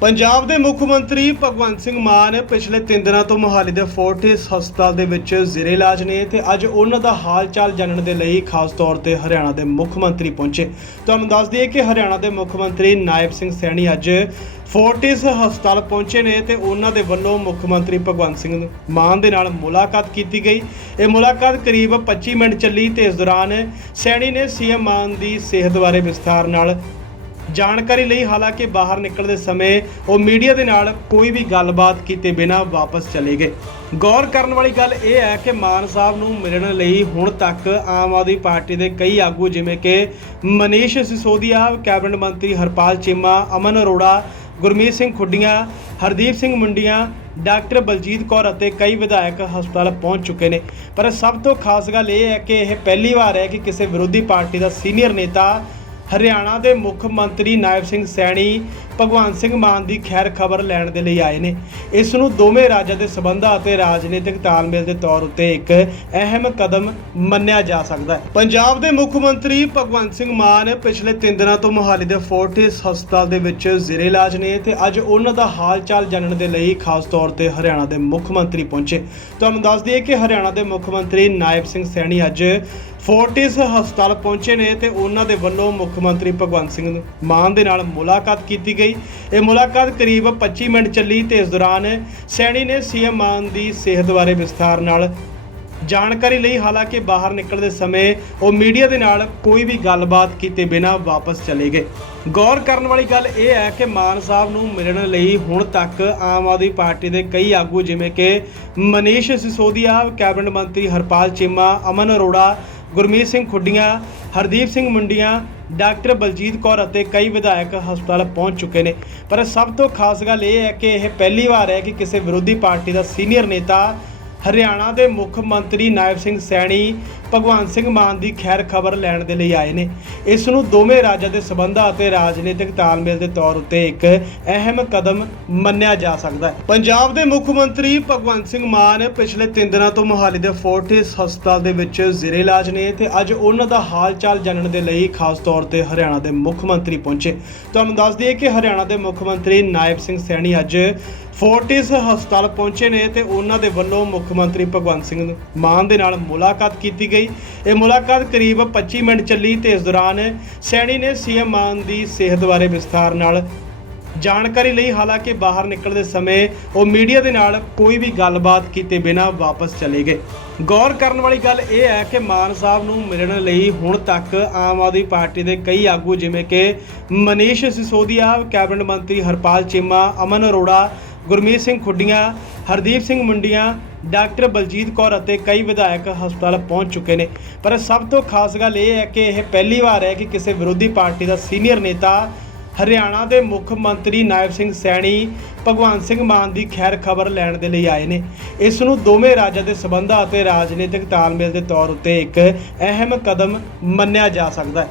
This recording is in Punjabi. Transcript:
ਪੰਜਾਬ ਦੇ ਮੁੱਖ ਮੰਤਰੀ ਭਗਵੰਤ ਸਿੰਘ ਮਾਨ ਪਿਛਲੇ 3 ਦਿਨਾਂ ਤੋਂ ਮੋਹਾਲੀ ਦੇ ਫੋਰਟਿਸ ਹਸਪਤਾਲ ਦੇ ਵਿੱਚ ਜ਼ੇਰੇ ਇਲਾਜ ਨੇ ਤੇ ਅੱਜ ਉਹਨਾਂ ਦਾ ਹਾਲ ਚਾਲ ਜਾਣਨ ਦੇ ਲਈ ਖਾਸ ਤੌਰ ਤੇ ਹਰਿਆਣਾ ਦੇ ਮੁੱਖ ਮੰਤਰੀ ਪਹੁੰਚੇ। ਤੁਹਾਨੂੰ ਦੱਸ ਦਈਏ ਕਿ ਹਰਿਆਣਾ ਦੇ ਮੁੱਖ ਮੰਤਰੀ ਨਾਇਬ ਸਿੰਘ ਸੈਣੀ ਅੱਜ ਫੋਰਟਿਸ ਹਸਪਤਾਲ ਪਹੁੰਚੇ ਨੇ ਤੇ ਉਹਨਾਂ ਦੇ ਵੱਲੋਂ ਮੁੱਖ ਮੰਤਰੀ ਭਗਵੰਤ ਸਿੰਘ ਮਾਨ ਦੇ ਨਾਲ ਮੁਲਾਕਾਤ ਕੀਤੀ ਗਈ। ਇਹ ਮੁਲਾਕਾਤ ਕਰੀਬ 25 ਮਿੰਟ ਚੱਲੀ ਤੇ ਇਸ ਦੌਰਾਨ ਸੈਣੀ ਨੇ ਸੀਐਮ ਮਾਨ ਦੀ ਸਿਹਤ ਬਾਰੇ ਵਿਸਥਾਰ ਨਾਲ ਜਾਣਕਾਰੀ ਲਈ ਹਾਲਾਂਕਿ ਬਾਹਰ ਨਿਕਲਦੇ ਸਮੇਂ ਉਹ ਮੀਡੀਆ ਦੇ ਨਾਲ ਕੋਈ ਵੀ ਗੱਲਬਾਤ ਕੀਤੇ ਬਿਨਾਂ ਵਾਪਸ ਚਲੇ ਗਏ। ਗੌਰ ਕਰਨ ਵਾਲੀ ਗੱਲ ਇਹ ਹੈ ਕਿ ਮਾਨ ਸਾਹਿਬ ਨੂੰ ਮਿਲਣ ਲਈ ਹੁਣ ਤੱਕ ਆਮ ਆਦਮੀ ਪਾਰਟੀ ਦੇ ਕਈ ਆਗੂ ਜਿਵੇਂ ਕਿ ਮਨੀਸ਼ ਸਿਸੋਦੀਆ, ਕੈਬਨਿਟ ਮੰਤਰੀ ਹਰਪਾਲ ਚੀਮਾ, ਅਮਨ ਅਰੋੜਾ, ਗੁਰਮੀਤ ਸਿੰਘ ਖੁੱਡੀਆਂ, ਹਰਦੀਪ ਸਿੰਘ ਮੁੰਡੀਆਂ, ਡਾਕਟਰ ਬਲਜੀਤ ਕੌਰ ਅਤੇ ਕਈ ਵਿਧਾਇਕ ਹਸਪਤਾਲ ਪਹੁੰਚ ਚੁੱਕੇ ਨੇ। ਪਰ ਸਭ ਤੋਂ ਖਾਸ ਗੱਲ ਇਹ ਹੈ ਕਿ ਇਹ ਪਹਿਲੀ ਵਾਰ ਹੈ ਕਿ ਕਿਸੇ ਵਿਰੋਧੀ ਪਾਰਟੀ ਦਾ ਸੀਨੀਅਰ ਨੇਤਾ ਹਰਿਆਣਾ ਦੇ ਮੁੱਖ ਮੰਤਰੀ ਨਾਇਬ ਸਿੰਘ ਸੈਣੀ ਭਗਵੰਤ ਸਿੰਘ ਮਾਨ ਦੀ ਖੈਰ ਖਬਰ ਲੈਣ ਦੇ ਲਈ ਆਏ ਨੇ। ਇਸ ਨੂੰ ਦੋਵੇਂ ਰਾਜਾਂ ਦੇ ਸਬੰਧਾਂ ਅਤੇ ਰਾਜਨੀਤਿਕ ਤਾਲਮੇਲ ਦੇ ਤੌਰ ਉੱਤੇ ਇੱਕ ਅਹਿਮ ਕਦਮ ਮੰਨਿਆ ਜਾ ਸਕਦਾ ਹੈ। ਪੰਜਾਬ ਦੇ ਮੁੱਖ ਮੰਤਰੀ ਭਗਵੰਤ ਸਿੰਘ ਮਾਨ ਪਿਛਲੇ 3 ਦਿਨਾਂ ਤੋਂ ਮੋਹਾਲੀ ਦੇ ਫੋਰਟਿਸ ਹਸਪਤਾਲ ਦੇ ਵਿੱਚ ਜ਼ੇਰੇ ਇਲਾਜ ਨੇ ਤੇ ਅੱਜ ਉਹਨਾਂ ਦਾ ਹਾਲ ਚਾਲ ਜਾਣਨ ਦੇ ਲਈ ਖਾਸ ਤੌਰ ਤੇ ਹਰਿਆਣਾ ਦੇ ਮੁੱਖ ਮੰਤਰੀ ਪਹੁੰਚੇ। ਤੁਹਾਨੂੰ ਦੱਸ ਦਈਏ ਕਿ ਹਰਿਆਣਾ ਦੇ ਮੁੱਖ ਮੰਤਰੀ ਨਾਇਬ ਸਿੰਘ ਸੈਣੀ ਅੱਜ ਫੋਰਟਿਸ ਹਸਪਤਾਲ ਪਹੁੰਚੇ ਨੇ ਤੇ ਉਹਨਾਂ ਦੇ ਵੱਲੋਂ ਮੁੱਖ ਮੰਤਰੀ ਭਗਵੰਤ ਸਿੰਘ ਮਾਨ ਦੇ ਨਾਲ ਮੁਲਾਕਾਤ ਕੀਤੀ ਗਈ। ਇਹ ਮੁਲਾਕਾਤ ਕਰੀਬ 25 ਮਿੰਟ ਚੱਲੀ ਤੇ ਇਸ ਦੌਰਾਨ ਸੈਣੀ ਨੇ ਸੀਐਮ ਮਾਨ ਦੀ ਸਿਹਤ ਬਾਰੇ ਵਿਸਥਾਰ ਨਾਲ ਜਾਣਕਾਰੀ ਲਈ, ਹਾਲਾਂਕਿ ਬਾਹਰ ਨਿਕਲਦੇ ਸਮੇਂ ਉਹ ਮੀਡੀਆ ਦੇ ਨਾਲ ਕੋਈ ਵੀ ਗੱਲਬਾਤ ਕੀਤੇ ਬਿਨਾਂ ਵਾਪਸ ਚਲੇ ਗਏ। ਗੌਰ ਕਰਨ ਵਾਲੀ ਗੱਲ ਇਹ ਹੈ ਕਿ ਮਾਨ ਸਾਹਿਬ ਨੂੰ ਮਿਲਣ ਲਈ ਹੁਣ ਤੱਕ ਆਮ ਆਦਮੀ ਪਾਰਟੀ ਦੇ ਕਈ ਆਗੂ ਜਿਵੇਂ ਕਿ ਮਨੀਸ਼ ਸਿਸੋਦੀਆ, ਕੈਬਨਿਟ ਮੰਤਰੀ ਹਰਪਾਲ ਚੀਮਾ, ਅਮਨ ਅਰੋੜਾ ਗੁਰਮੀਤ ਸਿੰਘ ਖੁੱਡੀਆਂ, ਹਰਦੀਪ ਸਿੰਘ ਮੁੰਡੀਆਂ, ਡਾਕਟਰ ਬਲਜੀਤ ਕੌਰ ਅਤੇ ਕਈ ਵਿਧਾਇਕ ਹਸਪਤਾਲ ਪਹੁੰਚ ਚੁੱਕੇ ਨੇ। ਪਰ ਸਭ ਤੋਂ ਖਾਸ ਗੱਲ ਇਹ ਹੈ ਕਿ ਇਹ ਪਹਿਲੀ ਵਾਰ ਹੈ ਕਿ ਕਿਸੇ ਵਿਰੋਧੀ ਪਾਰਟੀ ਦਾ ਸੀਨੀਅਰ ਨੇਤਾ ਹਰਿਆਣਾ ਦੇ ਮੁੱਖ ਮੰਤਰੀ ਨਾਇਬ ਸਿੰਘ ਸੈਣੀ ਭਗਵੰਤ ਸਿੰਘ ਮਾਨ ਦੀ ਖੈਰ ਖਬਰ ਲੈਣ ਦੇ ਲਈ ਆਏ ਨੇ। ਇਸ ਨੂੰ ਦੋਵੇਂ ਰਾਜਾਂ ਦੇ ਸਬੰਧਾਂ ਅਤੇ ਰਾਜਨੀਤਿਕ ਤਾਲਮੇਲ ਦੇ ਤੌਰ ਉੱਤੇ ਇੱਕ ਅਹਿਮ ਕਦਮ ਮੰਨਿਆ ਜਾ ਸਕਦਾ ਹੈ। ਪੰਜਾਬ ਦੇ ਮੁੱਖ ਮੰਤਰੀ ਭਗਵੰਤ ਸਿੰਘ ਮਾਨ ਪਿਛਲੇ 3 ਦਿਨਾਂ ਤੋਂ ਮੋਹਾਲੀ ਦੇ ਫੋਰਟਿਸ ਹਸਪਤਾਲ ਦੇ ਵਿੱਚ ਜ਼ੇਰੇ ਇਲਾਜ ਨੇ ਤੇ ਅੱਜ ਉਹਨਾਂ ਦਾ ਹਾਲ ਚਾਲ ਜਾਣਨ ਦੇ ਲਈ ਖਾਸ ਤੌਰ ਤੇ ਹਰਿਆਣਾ ਦੇ ਮੁੱਖ ਮੰਤਰੀ ਪਹੁੰਚੇ। ਤੁਹਾਨੂੰ ਦੱਸ ਦਈਏ ਕਿ ਹਰਿਆਣਾ ਦੇ ਮੁੱਖ ਮੰਤਰੀ ਨਾਇਬ ਸਿੰਘ ਸੈਣੀ ਅੱਜ ਫੋਰਟਿਸ ਹਸਪਤਾਲ ਪਹੁੰਚੇ ਨੇ ਤੇ ਉਹਨਾਂ ਦੇ ਵੱਲੋਂ ਮੁੱਖ ਮੰਤਰੀ ਭਗਵੰਤ ਸਿੰਘ ਮਾਨ ਦੇ ਨਾਲ ਮੁਲਾਕਾਤ ਕੀਤੀ ਗਈ। ਇਹ ਮੁਲਾਕਾਤ ਕਰੀਬ 25 ਮਿੰਟ ਚੱਲੀ ਤੇ ਇਸ ਦੌਰਾਨ ਸੈਣੀ ਨੇ ਸੀਐਮ ਮਾਨ ਦੀ ਸਿਹਤ ਬਾਰੇ ਵਿਸਥਾਰ ਨਾਲ ਜਾਣਕਾਰੀ ਲਈ, ਹਾਲਾਂਕਿ ਬਾਹਰ ਨਿਕਲਦੇ ਸਮੇਂ ਉਹ ਮੀਡੀਆ ਦੇ ਨਾਲ ਕੋਈ ਵੀ ਗੱਲਬਾਤ ਕੀਤੇ ਬਿਨਾਂ ਵਾਪਸ ਚਲੇ ਗਏ। ਗੌਰ ਕਰਨ ਵਾਲੀ ਗੱਲ ਇਹ ਹੈ ਕਿ ਮਾਨ ਸਾਹਿਬ ਨੂੰ ਮਿਲਣ ਲਈ ਹੁਣ ਤੱਕ ਆਮ ਆਦਮੀ ਪਾਰਟੀ ਦੇ ਕਈ ਆਗੂ ਜਿਵੇਂ ਕਿ ਮਨੀਸ਼ ਸਿਸੋਦੀਆ, ਕੈਬਨਿਟ ਮੰਤਰੀ ਹਰਪਾਲ ਚੀਮਾ, ਅਮਨ ਅਰੋੜਾ ਗੁਰਮੀਤ ਸਿੰਘ ਖੁੱਡੀਆਂ, ਹਰਦੀਪ ਸਿੰਘ ਮੁੰਡੀਆਂ, ਡਾਕਟਰ ਬਲਜੀਤ ਕੌਰ ਅਤੇ ਕਈ ਵਿਧਾਇਕ ਹਸਪਤਾਲ ਪਹੁੰਚ ਚੁੱਕੇ ਨੇ। ਪਰ ਸਭ ਤੋਂ ਖਾਸ ਗੱਲ ਇਹ ਹੈ ਕਿ ਇਹ ਪਹਿਲੀ ਵਾਰ ਹੈ ਕਿ ਕਿਸੇ ਵਿਰੋਧੀ ਪਾਰਟੀ ਦਾ ਸੀਨੀਅਰ ਨੇਤਾ ਹਰਿਆਣਾ ਦੇ ਮੁੱਖ ਮੰਤਰੀ ਨਾਇਬ ਸਿੰਘ ਸੈਣੀ ਭਗਵੰਤ ਸਿੰਘ ਮਾਨ ਦੀ ਖੈਰ ਖਬਰ ਲੈਣ ਦੇ ਲਈ ਆਏ ਨੇ। ਇਸ ਨੂੰ ਦੋਵੇਂ ਰਾਜਾਂ ਦੇ ਸਬੰਧਾਂ ਅਤੇ ਰਾਜਨੀਤਿਕ ਤਾਲਮੇਲ ਦੇ ਤੌਰ ਉੱਤੇ ਇੱਕ ਅਹਿਮ ਕਦਮ ਮੰਨਿਆ ਜਾ ਸਕਦਾ ਹੈ।